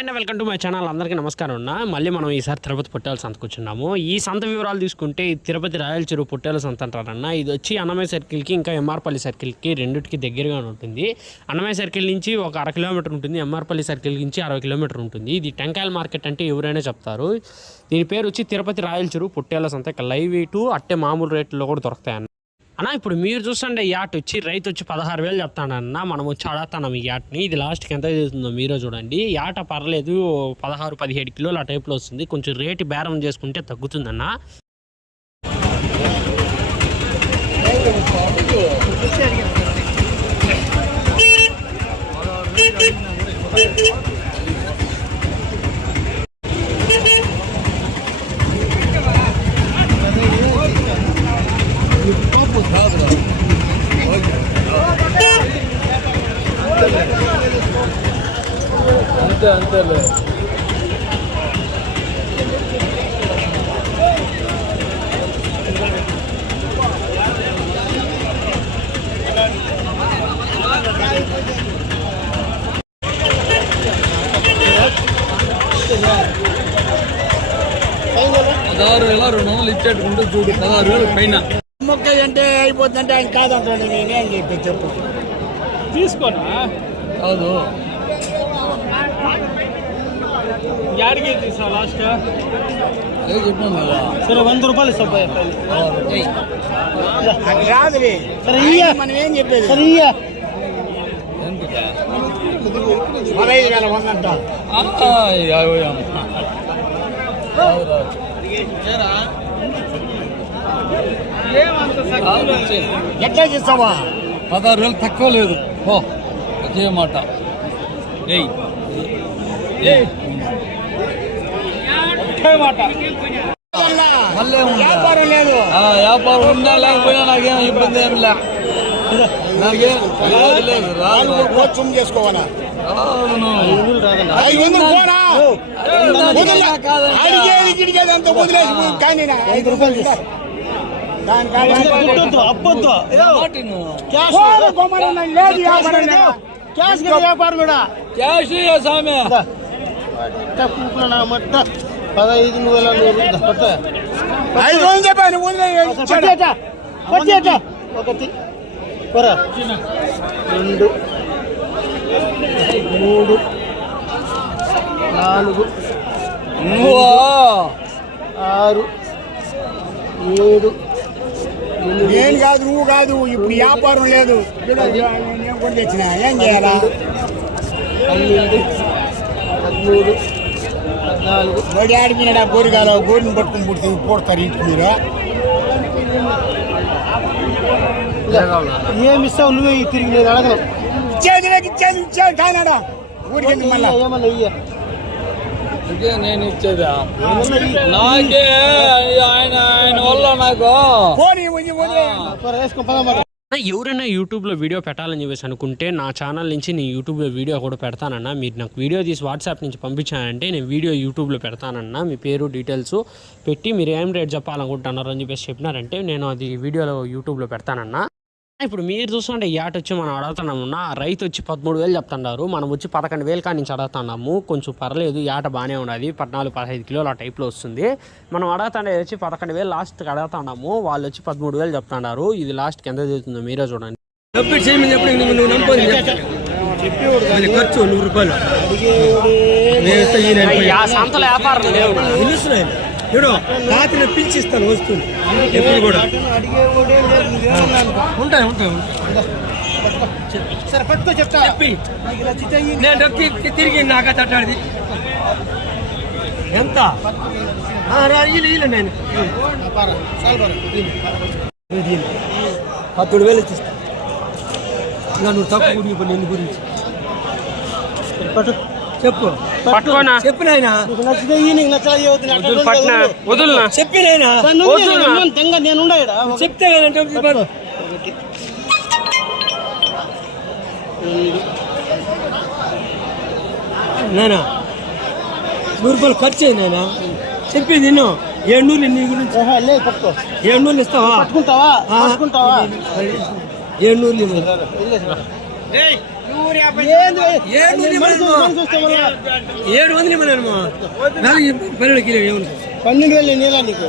And welcome to my channel. అందరికీ నమస్కారం అన్న. మళ్ళీ మనం ఈసారి తిరుపతి పుట్టాల సంతకు ఈ సంత వివరాలు తీసుకుంటే తిరుపతి రాయల చెరువు పుట్టాల సంత అంటారన్న. ఇది వచ్చి అన్నమయ్య సర్కిల్కి ఇంకా ఎంఆర్పల్లి సర్కిల్కి రెండింటికి దగ్గరగా ఉంటుంది. అన్నమయ్య సర్కిల్ నుంచి ఒక అర కిలోమీటర్ ఉంటుంది. ఎంఆర్పల్లి సర్కిల్ నుంచి అరవై కిలోమీటర్ ఉంటుంది. ఇది టెంకాయల మార్కెట్ అంటే ఎవరైనా చెప్తారు. దీని పేరు వచ్చి తిరుపతి రాయల చెరువు పుట్టాల సంత. ఇక లైవ్ వెయిట్ అట్టే మామూలు రేట్లో కూడా దొరుకుతాయి అన్నా ఇప్పుడు మీరు చూసండి ఈ యాట్ వచ్చి రైతు వచ్చి పదహారు వేలు చెప్తాడన్న మనం వచ్చి అడగతున్నాం ఈ యాట్ని ఇది లాస్ట్కి ఎంత చేస్తుందో మీరే చూడండి ఈ ఆట పర్లేదు పదహారు పదిహేడు కిలోలు ఆ టైప్లో వస్తుంది కొంచెం రేటు బేరం చేసుకుంటే తగ్గుతుందన్న అంతే అంతేలే పదహారు వేల రెండు వందలు ఇచ్చేట్టుకుంటే చూడు పదహారు వేలు పైన మొక్క అంటే అయిపోతుందంటే ఆయన కాదంటాడు నేనేం చెప్పి చెప్పు. తీసుకోనా? కాదు యాడికి తీసా లాస్ట్? అదే చెప్పాను కదా. సరే వంద రూపాయలు ఇస్తా రాదు సరే మనం ఏం చెప్పేది? సరే పదహైదు వేల వంద అంట. ఆ, యాభై అమ్మ రాదు, రాదు. రాదు, వచ్చే. ఎట్లా చేస్తావా? పదహారు వేలు తక్కువ లేదు. ఓ ఒకే మాట? వ్యాపారం లేదు. వ్యాపారం ఉన్నా లేకపోయినా నాకేం ఇబ్బంది ఏం లే. నాకేం లేదు రాదు. చేసుకోవాలా. అడిగేది గిడిగేది అంత వదిలేసి కానీ ఐదు రూపాయలు కాదు అప్పొద్దు లేదు. క్యాష్ వ్యాపారం కూడా? క్యాష్ స్వామి పదహైదు వేల ఐదు వందలు చెప్పాను ఒకటి రెండు మూడు నాలుగు ఆరు ఏడు నేను కాదు నువ్వు కాదు. ఇప్పుడు వ్యాపారం లేదు. కూడా తెచ్చిన ఏం చేయాలా? పన్నెండు పదమూడు పద్నాలుగు. బడి ఆడిపోయినాడు ఆ గోరిగాల గోరిని పట్టుకుని పుడితే పోడతారు ఇంటికి మీరు ఏమి ఇస్తావు నువ్వే తిరిగి నేను అడగను ఇచ్చేది నాకు ఇచ్చేది ఇచ్చేది కానాడా ఊరికి మళ్ళా? ఏమన్నా ఇయ్య ఇదే నేను ఇచ్చేదా. నాకే ఆయన ఆయన వల్ల నాకు. పోనీ ఎవరైనా యూట్యూబ్లో వీడియో పెట్టాలని చెప్పేసి అనుకుంటే నా ఛానల్ నుంచి నేను యూట్యూబ్లో వీడియో కూడా పెడతానన్నా. మీరు నాకు వీడియో తీసి వాట్సాప్ నుంచి పంపించానంటే నేను వీడియో యూట్యూబ్లో పెడతానన్నా. మీ పేరు డీటెయిల్స్ పెట్టి మీరు ఏం రేట్ చెప్పాలనుకుంటున్నారు అని చెప్పేసి చెప్పినారంటే నేను అది వీడియోలో యూట్యూబ్లో పెడతానన్నా. ఇప్పుడు మీరు చూస్తుంటే ఈ ఆట వచ్చి మనం అడుగుతున్నాము నా రైతు వచ్చి పదమూడు వేలు చెప్తున్నారు మనం వచ్చి పదకొండు వేలు కాడి నుంచి అడుగుతున్నాము కొంచెం పర్లేదు ఈ ఆట బాగానే ఉన్నది పద్నాలుగు పదహైదు కిలోలు ఆ టైప్లో వస్తుంది. మనం అడుగుతుండే వచ్చి పదకొండు వేలు లాస్ట్కి అడుగుతున్నాము వాళ్ళు వచ్చి పదమూడు వేలు చెప్తున్నారు ఇది లాస్ట్కి ఎంత అవుతుందో మీరే చూడండి. ఖర్చు నూరు రూపాయలు. సంతలో వ్యాపారం చూడు రాత్రి పిలిచిస్తాను వస్తువులు ఎప్పుడు కూడా. ఉంటాయి ఉంటాయి సరే పట్టుకో చెప్తా. చెప్పి. నేను డబ్బి తిరిగి నాక తట్టాడిది ఎంత? ఇల్లు ఇల్లు నేను. పత్తుడు వేలు ఇచ్చిస్తా. ఇంకా నువ్వు తక్కువ గురించి నిన్ను గురించి. పట్టు చెప్పు. పట్టుకోనా? చెప్పు నాయనా. నీకు నచ్చితే నీకు నచ్చలేదు పట్టిన. వదులునా. నేను తెంగ నేను. ఒక- చెప్తే కదంటే నాయనా. నూరు రూపాయలు ఖర్చు అయింది నాయనా. చెప్పేది నిన్ను. ఏడు నూరు నీ గురించి. ఆహా, లేదు పట్టుకో. ఏడు నూరు ఇస్తావా? పట్టుకుంటావా. పట్టుకుంటావా? ఏడు నూరు. ఏడు వందలు నాలుగు పన్నెండు కిలో ఏమన్నా. పన్నెండు వేలు నీళ్ళ నీకు.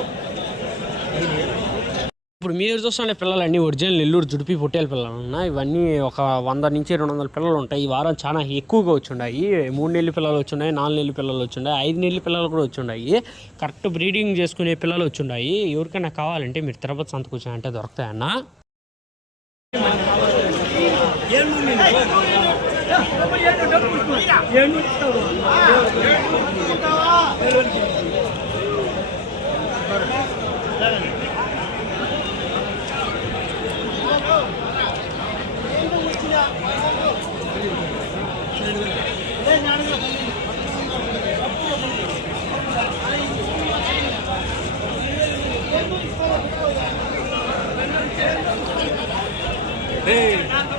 ఇప్పుడు మీరు చూస్తున్న పిల్లలు అన్ని ఒరిజినల్ నెల్లూరు జుడిపి పొట్టేల పిల్లలు ఉన్నాయి ఇవన్నీ ఒక వంద నుంచి రెండు వందల పిల్లలు ఉంటాయి. ఈ వారం చాలా ఎక్కువగా వచ్చున్నాయి మూడు నెలల పిల్లలు వచ్చున్నాయి నాలుగు నెలల పిల్లలు వచ్చున్నాయి ఐదు నెలల పిల్లలు కూడా వచ్చున్నాయి కరెక్ట్ బ్రీడింగ్ చేసుకునే పిల్లలు వచ్చున్నాయి ఎవరికైనా కావాలంటే మీరు తిరుపతి సంతకు వచ్చాయంటే దొరుకుతాయన్న. Hey.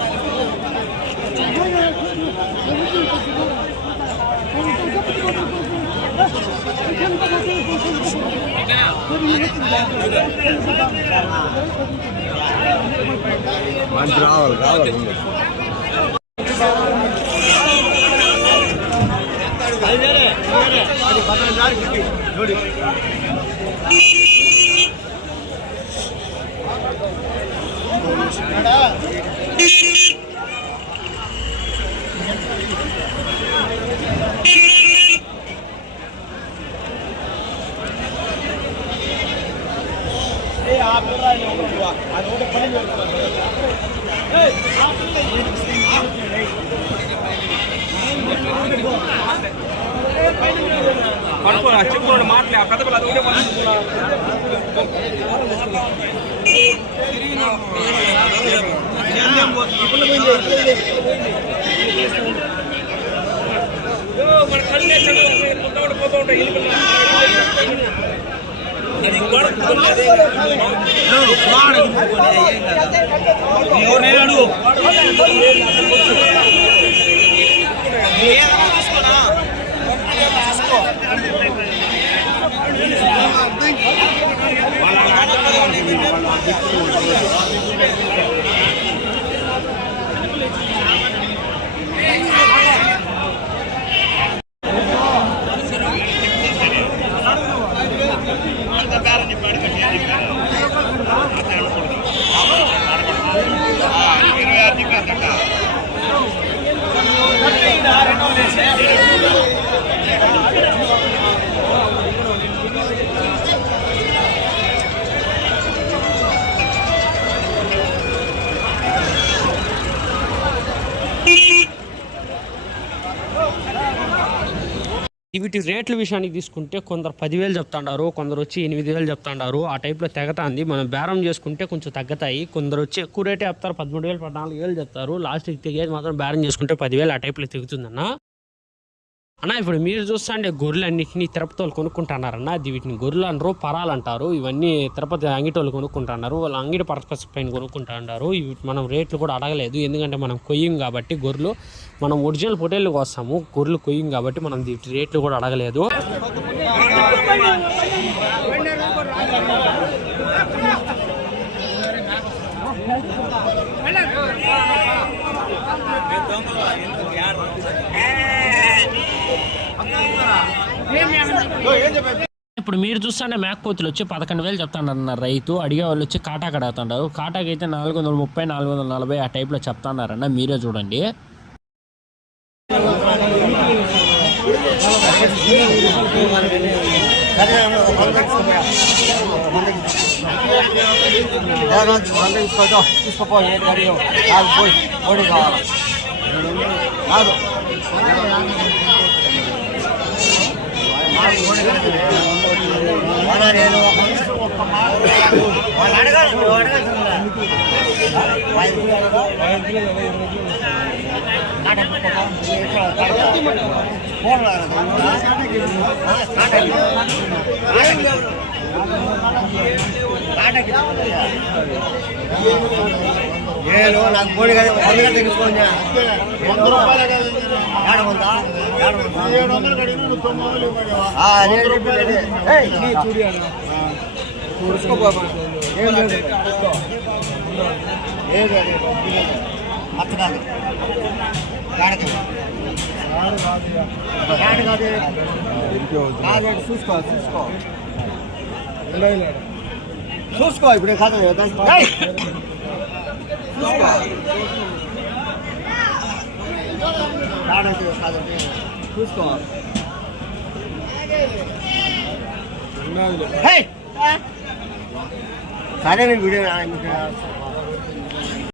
మంచి రావాలి కావాలి అది పదహారు జోడి. చిక్కుడు మాటలే ఆ పెద్ద పిల్లలు అదే అది గోడ గోడ నేను అడుగు వీటి రేట్ల విషయానికి తీసుకుంటే కొందరు పదివేలు చెప్తాండారు కొందరు వచ్చి ఎనిమిది వేలు చెప్తాండారు. ఆ టైప్లో తెగతాంది. మనం బేరం చేసుకుంటే కొంచెం తగ్గుతాయి. కొందరు వచ్చి ఎక్కువ రేటే చెప్తారు పదమూడు వేలు పద్నాలుగు వేలు చెప్తారు. లాస్ట్కి తెగేది మాత్రం బేరం చేసుకుంటే పదివేలు ఆ టైప్లో తెగుతుందన్న. అన్న ఇప్పుడు మీరు చూస్తుంటే గొర్రెలు అన్నింటినీ తిరుపతి వాళ్ళు కొనుక్కుంటున్నారన్న అది వీటిని గొర్రెలు అనరు పరాలు అంటారు. ఇవన్నీ తిరుపతి అంగిటి వాళ్ళు కొనుక్కుంటున్నారు. వాళ్ళు అంగిటి పర్పస్ పైన కొనుక్కుంటున్నారు. ఇవి మనం రేట్లు కూడా అడగలేదు. ఎందుకంటే మనం కొయ్యం కాబట్టి గొర్రెలు మనం ఒరిజినల్ పొటేళ్ళు కోస్తాము. గొర్రెలు కొయ్యం కాబట్టి మనం వీటి రేట్లు కూడా అడగలేదు. ఇప్పుడు మీరు చూస్తుంటే మేకపోతులు వచ్చి పదకొండు వేలు చెప్తానన్నారు రైతు. అడిగే వాళ్ళు వచ్చి కాటాకి అడుగుతుంటారు. కాటాకి అయితే నాలుగు వందల ముప్పై నాలుగు వందల నలభై ఆ టైప్లో చెప్తున్నారన్న మీరే చూడండి. తీసుకోపో ఏ పోయి కావాలి కాదు నేను వాళ్ళు అడగాలి నువ్వు అడగాల్సిందిలే. ఫోన్ నేను నాకు మూడు గంటలు వంద గంటలు తెగించుకోండి వంద రూపాయలు ఏడవందా ఏడు వందలు కడిగిన నువ్వు తొమ్మిది వందలు ఇవ్వగలవా? నేను చెప్పింది అదే. ఏయ్, నీ చూడు ఏం లేదు. లేదు, అది. అత్త కాదు గాడ కాదు. గాడ కాదు. కాదు, అంటే చూసుకో చూసుకో చూసుకో ఇప్పుడు కాదు ఏయ్! చూసుకో అంటే కాదంటే చూసుకో హే! సరే నేను వీడియో